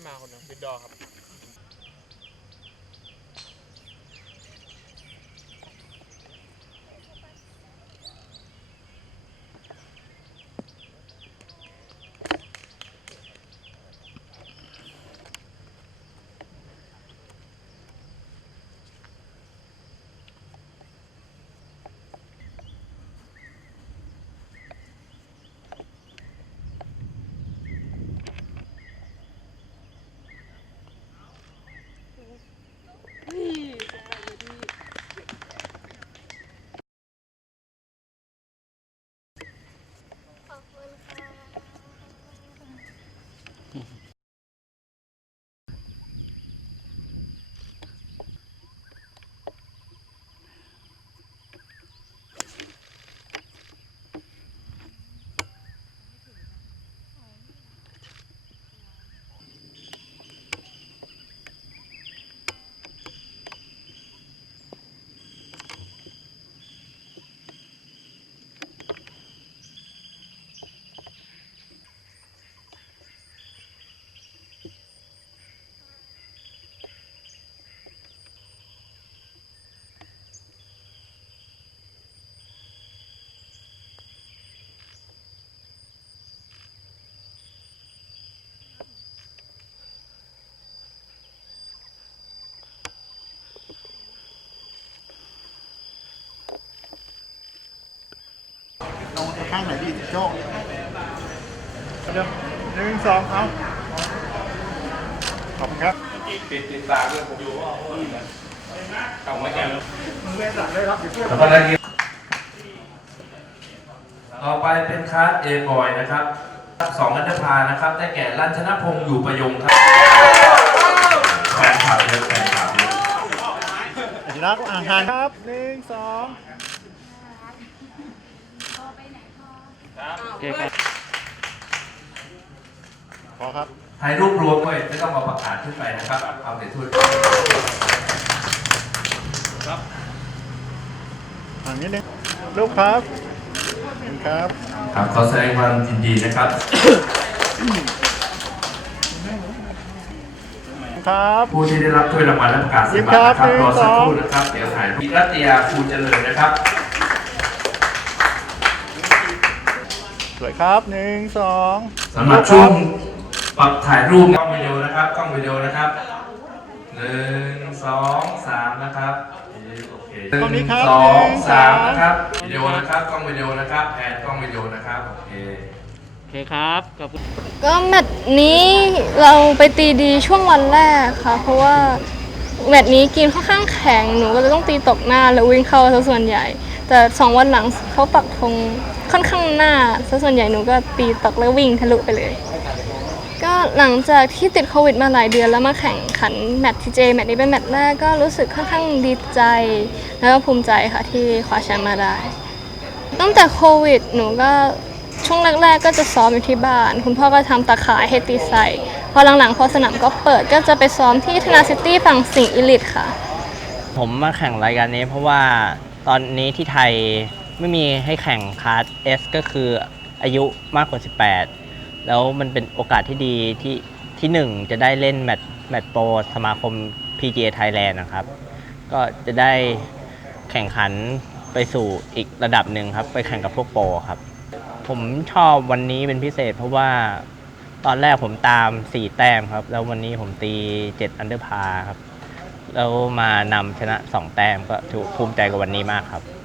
ไม่มาคนหนึงบิดดอครับ โจ้เดี๋ยวหนึ่งสองเอาขอบคุณครับติดติดตาด้วยผมอยู่ว่าเอามาแก้วมึงเล่นหลังได้รับอยู่เพื่อนแล้วก็ได้ยินต่อไปเป็นคลาส A บอยนะครับสองอันดพานะครับ ได้แก่รัญชนพงษ์อยู่ประยงครับแฟนข่าวเยอะแฟนข่าวเยอะอาชิระก็อ่างทานครับหนึ่งสอง พอครับถ่ายรูปรวมด้วยไม่ต้องมาประกาศขึ้นไปนะครับเอาแต่ถ้วยอ่างนิดนึงรูปครับขอบคุณครับครับขอแสดงความยินดีนะครับ ครับผู้ที่ได้รับถ้วยรางวัลและประกาศยินีบยบัตรนะครับครับรอสักครู่หนึ่งสองนะครับเดี๋ยวถ่ายรูปรัตยาภูเจริญนะครับ สวยครับหนึ่งสองสำหรับช่วงปรับถ่ายรูปกล้องวิดีโอนะครับกล้องวิดีโอนะครับหนึ่งสองสามนะครับโอเคหตรงนี้นึ่งครับสองหนึ่งสามสองนะครับวิดีโอนะครับกล้องวิดีโอนะครับแอนกล้องวิดีโอนะครับโอเคโอเคครับขอบคุณก็แมตช์นี้เราไปตีดีช่วงวันแรกค่ะ เพราะว่าแมตช์นี้กินค่อนข้างแข็งหนูก็เลยต้องตีตกหน้าแล้ววิ่งเข้าซะส่วนใหญ่ แต่สองวันหลังเขาปักธงค่อนข้างหน้าซะส่วนใหญ่หนูก็ตีตกแล้ววิ่งทะลุไปเลย ก็หลังจากที่ติดโควิดมาหลายเดือนแล้วมาแข่งขันแมตช์ทีเจแมตช์นี้เป็นแมตช์แรกก็รู้สึกค่อนข้างดีใจ แล้วก็ภูมิใจค่ะที่คว้าแชมป์มาได้ ตั้งแต่โควิด หนูก็ช่วงแรกๆก็จะซ้อมอยู่ที่บ้าน คุณพ่อก็ทำตาขายให้ตีใส่ พอหลังๆพอสนามก็เปิดก็จะไปซ้อมที่ธนาซิตี้ฝั่งสิงห์อิลิทค่ะ ผมมาแข่งรายการนี้เพราะว่า ตอนนี้ที่ไทยไม่มีให้แข่งคลาส S ก็คืออายุมากกว่า 18 แล้วมันเป็นโอกาสที่ดีที่ที่หนึ่งจะได้เล่นแมตช์แมตช์โปรสมาคม PGA Thailand นะครับ ก็จะได้แข่งขันไปสู่อีกระดับหนึ่งครับ ไปแข่งกับพวกโปรครับ ผมชอบวันนี้เป็นพิเศษเพราะว่าตอนแรกผมตาม 4 แต้มครับ แล้ววันนี้ผมตี 7 อันเดอร์พาครับ แล้วมานำชนะ 2 แต้มก็ถือภูมิใจกับวันนี้มากครับ